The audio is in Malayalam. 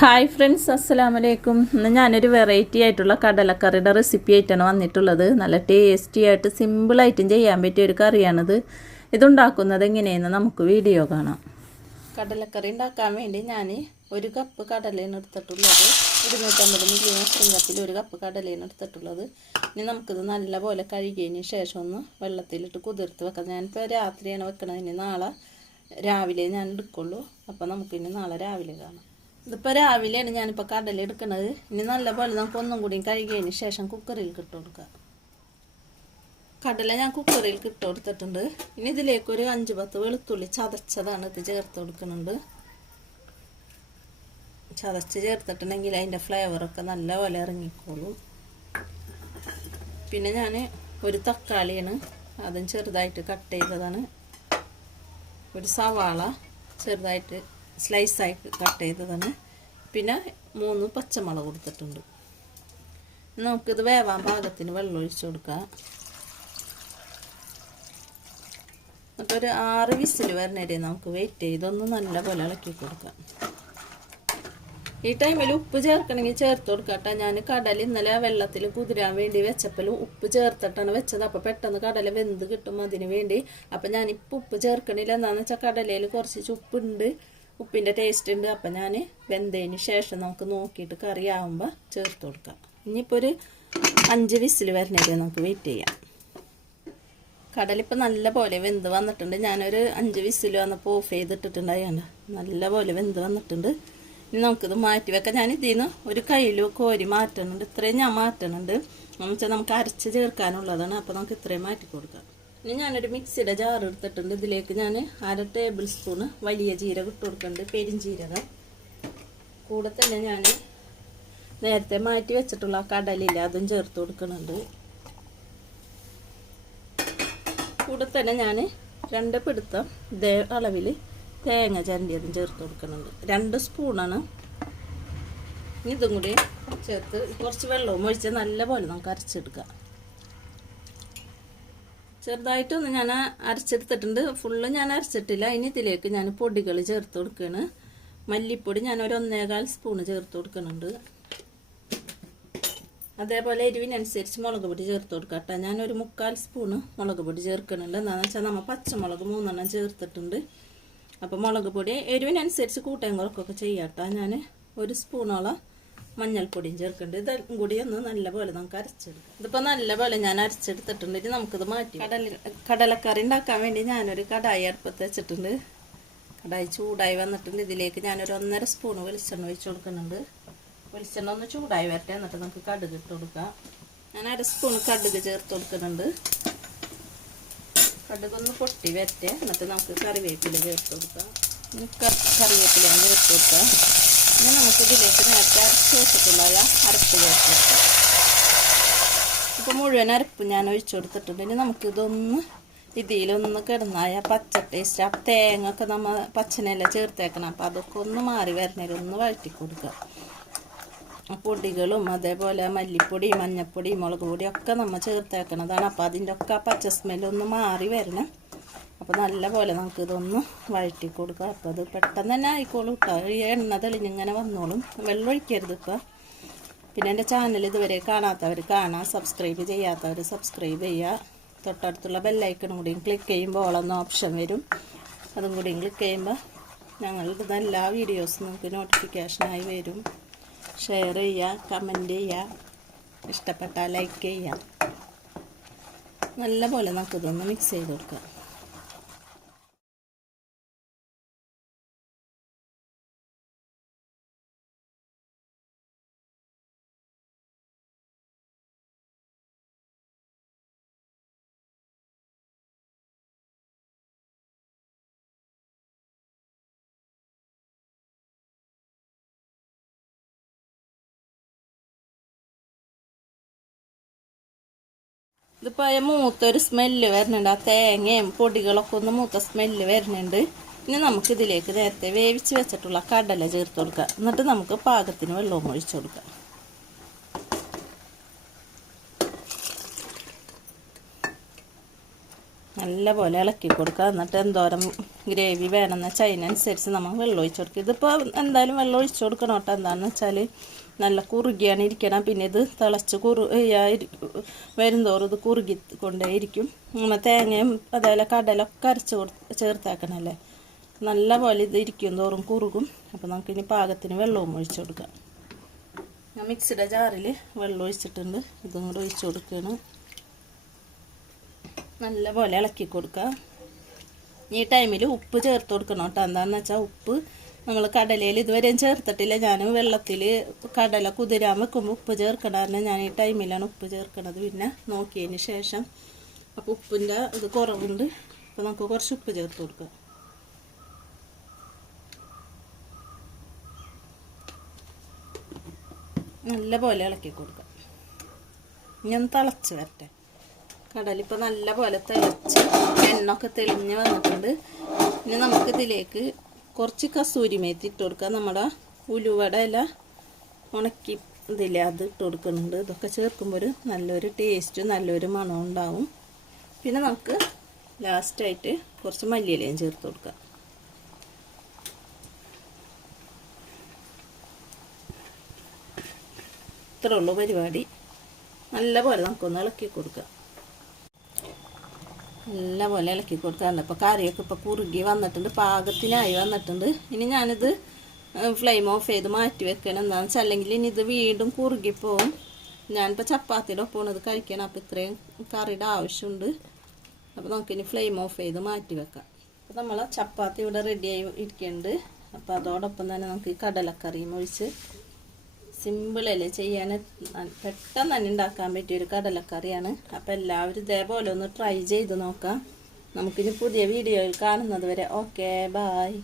ഹായ് ഫ്രണ്ട്സ് അസ്സലാമു അലൈക്കും ഇന്ന് ഞാനൊരു വെറൈറ്റി ആയിട്ടുള്ള കടലക്കറിയുടെ റെസിപ്പി ആയിട്ടാണ് വന്നിട്ടുള്ളത്. നല്ല ടേസ്റ്റി ആയിട്ട് സിമ്പിളായിട്ടും ചെയ്യാൻ പറ്റിയ ഒരു കറിയാണിത്. ഇതുണ്ടാക്കുന്നത് എങ്ങനെയെന്ന് നമുക്ക് വീഡിയോ കാണാം. കടലക്കറി ഉണ്ടാക്കാൻ വേണ്ടി ഞാൻ ഒരു കപ്പ് കടലയാണ് എടുത്തിട്ടുള്ളത്. ഇരുന്നൂറ്റമ്പത് മില്ലി ശൃംഗത്തിൽ ഒരു കപ്പ് കടലയാണ് എടുത്തിട്ടുള്ളത്. ഇനി നമുക്കിത് നല്ലപോലെ കഴുകിയതിന് ശേഷം ഒന്ന് വെള്ളത്തിലിട്ട് കുതിർത്ത് വെക്കാം. ഞാനിപ്പോൾ രാത്രിയാണ് വെക്കണത്. ഇനി നാളെ രാവിലെ ഞാൻ എടുക്കുള്ളൂ. അപ്പോൾ നമുക്കിനി നാളെ രാവിലെ കാണാം. ഇതിപ്പോൾ രാവിലെയാണ് ഞാനിപ്പോൾ കടല എടുക്കുന്നത് ഇനി നല്ലപോലെ നമുക്ക് ഒന്നും കൂടി കഴുകിയതിന് ശേഷം കുക്കറിൽ ഇട്ട് കൊടുക്കുക. കടല ഞാൻ കുക്കറിൽ ഇട്ട് കൊടുത്തിട്ടുണ്ട്. ഇനി ഇതിലേക്ക് ഒരു അഞ്ച് പത്ത് വെളുത്തുള്ളി ചതച്ചതാണ് ഇത് ചേർത്ത് കൊടുക്കുന്നുണ്ട്. ചതച്ച് ചേർത്തിട്ടുണ്ടെങ്കിൽ അതിന്റെ ഫ്ലേവറൊക്കെ നല്ലപോലെ ഇറങ്ങിക്കോളും. പിന്നെ ഞാൻ ഒരു തക്കാളിയാണ് അതും ചെറുതായിട്ട് കട്ട് ചെയ്തതാണ്. ഒരു സവാള ചെറുതായിട്ട് സ്ലൈസായിട്ട് കട്ട് ചെയ്തതാണ് പിന്നെ മൂന്ന് പച്ചമുളക് കൊടുത്തിട്ടുണ്ട്. നമുക്കിത് വേവാൻ പാകത്തിന് വെള്ളം ഒഴിച്ചു കൊടുക്കാം. എന്നിട്ട് ഒരു ആറ് വിസിൽ വരണവരെ നമുക്ക് വെയിറ്റ് ചെയ്തൊന്ന് നല്ല പോലെ ഇളക്കി കൊടുക്കാം. ഈ ടൈമിൽ ഉപ്പ് ചേർക്കണമെങ്കിൽ ചേർത്ത് കൊടുക്കട്ടെ ഞാൻ കടൽ ഇന്നലെ വെള്ളത്തിൽ കുതിരാൻ വേണ്ടി വെച്ചപ്പോൾ ഉപ്പ് ചേർത്തിട്ടാണ് വെച്ചത്. അപ്പോൾ പെട്ടെന്ന് കടല വെന്ത് കിട്ടും അതിന് വേണ്ടി. അപ്പം ഞാനിപ്പോൾ ഉപ്പ് ചേർക്കണില്ല. എന്താണെന്ന് വെച്ചാൽ കടലയിൽ കുറച്ച് ഉപ്പുണ്ട് ഉപ്പിന്റെ ടേസ്റ്റ് ഉണ്ട്. അപ്പം ഞാൻ വെന്തതിന് ശേഷം നമുക്ക് നോക്കിയിട്ട് കറി ആകുമ്പോൾ ചേർത്ത് കൊടുക്കാം. ഇനിയിപ്പോൾ ഒരു അഞ്ച് വിസിൽ വരണവരെ നമുക്ക് വെയിറ്റ് ചെയ്യാം. കടലിപ്പോൾ നല്ല പോലെ വെന്ത് വന്നിട്ടുണ്ട്. ഞാനൊരു അഞ്ച് വിസിൽ വന്നപ്പോൾ ഓഫ് ചെയ്തിട്ടിട്ടുണ്ടായാണ് നല്ല പോലെ വെന്ത് വന്നിട്ടുണ്ട്. ഇനി നമുക്കിത് മാറ്റി വെക്കാം. ഞാൻ ഇതിൽ നിന്ന് ഒരു കയ്യിലോ കോരി മാറ്റണുണ്ട്. ഇത്രയും ഞാൻ മാറ്റണുണ്ട്. എന്ന് വെച്ചാൽ നമുക്ക് അരച്ച് ചേർക്കാനുള്ളതാണ്. അപ്പോൾ നമുക്ക് ഇത്രയും മാറ്റി കൊടുക്കാം. ഇനി ഞാനൊരു മിക്സിയുടെ ജാർ എടുത്തിട്ടുണ്ട്. ഇതിലേക്ക് ഞാൻ അര ടേബിൾ സ്പൂണ് വലിയ ജീരകം ഇട്ട് കൊടുക്കുന്നുണ്ട്. പെരിഞ്ചീരകം കൂടെ തന്നെ ഞാൻ നേരത്തെ മാറ്റി വെച്ചിട്ടുള്ള കടലില്ല അതും ചേർത്ത് കൊടുക്കുന്നുണ്ട്. കൂടെ തന്നെ ഞാൻ രണ്ട് പിടുത്തം ഇതേ അളവിൽ തേങ്ങ ചരണ്ടിയതും ചേർത്ത് കൊടുക്കുന്നുണ്ട്. രണ്ട് സ്പൂണാണ്. ഇതും കൂടി ചേർത്ത് കുറച്ച് വെള്ളവും ഒഴിച്ച് നല്ലപോലെ നമുക്ക് അരച്ചെടുക്കാം. ചെറുതായിട്ടൊന്ന് ഞാൻ അരച്ചെടുത്തിട്ടുണ്ട്. ഫുള്ള് ഞാൻ അരച്ചിട്ടില്ല. ഇനി ഇതിലേക്ക് ഞാൻ പൊടികൾ ചേർത്ത് കൊടുക്കുകയാണ് മല്ലിപ്പൊടി ഞാൻ ഒരു ഒന്നേകാൽ സ്പൂണ് ചേർത്ത് കൊടുക്കുന്നുണ്ട്. അതേപോലെ എരിവിനനുസരിച്ച് മുളക് പൊടി ചേർത്ത് കൊടുക്കട്ടെ ഒരു മുക്കാൽ സ്പൂണ് മുളക് പൊടി ചേർക്കുന്നുണ്ട്. എന്താണെന്ന് വെച്ചാൽ നമ്മൾ പച്ചമുളക് മൂന്നെണ്ണം ചേർത്തിട്ടുണ്ട്. അപ്പോൾ മുളക് പൊടി എരിവിനനുസരിച്ച് കൂട്ടയും കുറക്കൊക്കെ ചെയ്യാട്ടോ ഞാൻ ഒരു സ്പൂണോളം മഞ്ഞൾപ്പൊടിയും ചേർക്കുന്നുണ്ട് ഇതും കൂടി ഒന്ന് നല്ലപോലെ നമുക്ക് അരച്ചെടുക്കാം. ഇതിപ്പോൾ നല്ലപോലെ ഞാൻ അരച്ചെടുത്തിട്ടുണ്ട്. ഇനി നമുക്കിത് മാറ്റി കടല കടലക്കറി ഉണ്ടാക്കാൻ വേണ്ടി ഞാനൊരു കടായി അടുപ്പത്ത് വെച്ചിട്ടുണ്ട്. കടായി ചൂടായി വന്നിട്ടുണ്ട്. ഇതിലേക്ക് ഞാനൊരു ഒന്നര സ്പൂൺ വെളിച്ചെണ്ണ ഒഴിച്ചു കൊടുക്കുന്നുണ്ട്. വെളിച്ചെണ്ണ ഒന്ന് ചൂടായി വരട്ടെ എന്നിട്ട് നമുക്ക് കടുക് ഇട്ട് കൊടുക്കാം. ഞാൻ അര സ്പൂൺ കടുക് ചേർത്ത് കൊടുക്കുന്നുണ്ട്. കടുക് ഒന്ന് പൊട്ടി വരട്ടെ എന്നിട്ട് നമുക്ക് കറിവേപ്പില ചേർത്ത് കൊടുക്കാം. കറിവേപ്പില ചേർത്ത് കൊടുക്കാം ഇനി നമുക്ക് ഇതിലേക്ക് നേരത്തെ അരച്ച് വെച്ചിട്ടുള്ള അരപ്പ് ചേർത്ത് ഇപ്പോൾ മുഴുവൻ അരപ്പ് ഞാൻ ഒഴിച്ചു കൊടുത്തിട്ടുണ്ട്. ഇനി നമുക്കിതൊന്ന് ഇതിലൊന്ന് കിടന്നായ പച്ച ടേസ്റ്റ് ആ തേങ്ങ ഒക്കെ നമ്മൾ പച്ചനെല്ലാം ചേർത്തേക്കണം. അപ്പോൾ അതൊക്കെ ഒന്ന് മാറി വരണേൽ ഒന്ന് വഴറ്റി കൊടുക്കുക. പൊടികളും അതേപോലെ മല്ലിപ്പൊടി മഞ്ഞപ്പൊടി മുളക് പൊടി ഒക്കെ നമ്മൾ ചേർത്തേക്കണതാണ്. അപ്പോൾ അതിന്റെ ഒക്കെ ആ പച്ച സ്മെല്ലൊന്ന് മാറി വരണം. അപ്പോൾ നല്ല പോലെ നമുക്ക് ഇതൊന്ന് വഴറ്റി കൊടുക്കുക അപ്പോൾ അത് പെട്ടെന്ന് തന്നെ ആയിക്കോളും കേട്ടോ ഈ എണ്ണ തെളിഞ്ഞിങ്ങനെ വന്നോളും. വെള്ളം ഒഴിക്കരുത് ഇപ്പോൾ പിന്നെ എന്റെ ചാനൽ ഇതുവരെ കാണാത്തവർ കാണാം. സബ്സ്ക്രൈബ് ചെയ്യാത്തവർ സബ്സ്ക്രൈബ് ചെയ്യുക തൊട്ടടുത്തുള്ള ബെല്ലൈക്കണും കൂടിയും ക്ലിക്ക് ചെയ്യുമ്പോൾ ഓളൊന്ന് ഓപ്ഷൻ വരും. അതും കൂടിയും ക്ലിക്ക് ചെയ്യുമ്പോൾ ഞങ്ങളുടെ എല്ലാ വീഡിയോസും നമുക്ക് നോട്ടിഫിക്കേഷനായി വരും. ഷെയർ ചെയ്യുക കമന്റ് ചെയ്യുക ഇഷ്ടപ്പെട്ടാൽ ലൈക്ക് ചെയ്യുക നല്ല പോലെ നമുക്കിതൊന്ന് മിക്സ് ചെയ്ത് കൊടുക്കാം. ഇതിപ്പോൾ മൂത്തൊരു സ്മെല്ല് വരുന്നുണ്ട്. ആ തേങ്ങയും പൊടികളൊക്കെ ഒന്ന് മൂത്ത സ്മെല്ല് വരുന്നുണ്ട്. ഇനി നമുക്ക് ഇതിലേക്ക് നേരത്തെ വേവിച്ച് വെച്ചിട്ടുള്ള കടല ചേർത്ത് കൊടുക്കുക എന്നിട്ട് നമുക്ക് പാകത്തിന് വെള്ളവും ഒഴിച്ചു കൊടുക്കാം. നല്ലപോലെ ഇളക്കി കൊടുക്കുക എന്നിട്ട് എന്തോരം ഗ്രേവി വേണമെന്ന് വെച്ചാൽ അതിനനുസരിച്ച് നമ്മൾ വെള്ളം ഒഴിച്ച് കൊടുക്കുക ഇതിപ്പോൾ എന്തായാലും വെള്ളം ഒഴിച്ച് കൊടുക്കണം കേട്ടോ. എന്താണെന്ന് വെച്ചാൽ നല്ല കുറുകിയാണ് ഇരിക്കണം. പിന്നെ ഇത് തിളച്ച് കുറു വരുന്തോറും ഇത് കുറുകി കൊണ്ടേ ഇരിക്കും. നമ്മൾ തേങ്ങയും അതേപോലെ കടലൊക്കെ അരച്ച് കൊടു ചേർത്താക്കണല്ലേ? നല്ല പോലെ ഇത് ഇരിക്കും തോറും കുറുകും. അപ്പോൾ നമുക്കിനി പാകത്തിന് വെള്ളവും ഒഴിച്ച് കൊടുക്കാം. ഞാൻ മിക്സിയുടെ ജാറിൽ വെള്ളം ഒഴിച്ചിട്ടുണ്ട്. ഇതും കൂടെ ഒഴിച്ച് കൊടുക്കുകയാണ് നല്ല പോലെ ഇളക്കി കൊടുക്കുക ഈ ടൈമിൽ ഉപ്പ് ചേർത്ത് കൊടുക്കണം കേട്ടോ. എന്താണെന്ന് വെച്ചാൽ ഉപ്പ് നമ്മൾ കടലയിൽ ഇതുവരെയും ചേർത്തിട്ടില്ല. ഞാൻ വെള്ളത്തിൽ കടല കുതിരാൻ വെക്കുമ്പോൾ ഉപ്പ് ചേർക്കണം. കാരണം ഞാൻ ഈ ടൈമിലാണ് ഉപ്പ് ചേർക്കണത്. പിന്നെ നോക്കിയതിന് ശേഷം അപ്പോൾ ഉപ്പിന്റെ ഇത് കുറവുണ്ട്. അപ്പോൾ നമുക്ക് കുറച്ച് ഉപ്പ് ചേർത്ത് കൊടുക്കാം. നല്ല പോലെ ഇളക്കി കൊടുക്കാം. ഞാൻ തിളച്ച് വരട്ടെ. കടലിപ്പോൾ നല്ല പോലെ തിളച്ച് എണ്ണൊക്കെ തെളിഞ്ഞ് വന്നിട്ടുണ്ട്. ഇനി നമുക്കിതിലേക്ക് കുറച്ച് കസൂരി മേത്തി ഇട്ട് കൊടുക്കാം. നമ്മുടെ ഉലുവട ഇല ഉണക്കി ഇതില്ലേ അത് ഇട്ട് കൊടുക്കുന്നുണ്ട്. ഇതൊക്കെ ചേർക്കുമ്പോൾ ഒരു നല്ലൊരു ടേസ്റ്റും നല്ലൊരു മണവും ഉണ്ടാവും. പിന്നെ നമുക്ക് ലാസ്റ്റായിട്ട് കുറച്ച് മല്ലിയിലയും ചേർത്ത് കൊടുക്കാം. ഇത്രയുള്ളൂ പരിപാടി. നല്ല പോലെ നമുക്കൊന്ന് ഇളക്കി കൊടുക്കാം. നല്ല പോലെ ഇളക്കി കൊടുക്കാറുണ്ട്. അപ്പോൾ കറിയൊക്കെ ഇപ്പോൾ കുറുകി വന്നിട്ടുണ്ട്. പാകത്തിനായി വന്നിട്ടുണ്ട്. ഇനി ഞാനിത് ഫ്ലെയിം ഓഫ് ചെയ്ത് മാറ്റി വെക്കണം. എന്താണെന്ന് വെച്ചാൽ അല്ലെങ്കിൽ ഇനി ഇത് വീണ്ടും കുറുകിപ്പോവും. ഞാനിപ്പോൾ ചപ്പാത്തിയുടെ ഒപ്പമാണ് ഇത് കഴിക്കണം അപ്പോൾ ഇത്രയും കറിയുടെ ആവശ്യമുണ്ട്. അപ്പോൾ നമുക്കിനി ഫ്ലെയിം ഓഫ് ചെയ്ത് മാറ്റി വെക്കാം. അപ്പോൾ നമ്മൾ ചപ്പാത്തി ഇവിടെ റെഡിയായി ഇരിക്കുന്നുണ്ട്. അപ്പോൾ അതോടൊപ്പം തന്നെ നമുക്ക് ഈ കടലക്കറിയും ഒഴിച്ച് സിമ്പിളല്ലേ ചെയ്യാൻ പെട്ടെന്ന് തന്നെ ഉണ്ടാക്കാൻ പറ്റിയ ഒരു കടലക്കറിയാണ്. അപ്പോൾ എല്ലാവരും ഇതേപോലെ ഒന്ന് ട്രൈ ചെയ്ത് നോക്കാം. നമുക്കിനി പുതിയ വീഡിയോയിൽ കാണുന്നത് വരെ. Okay bye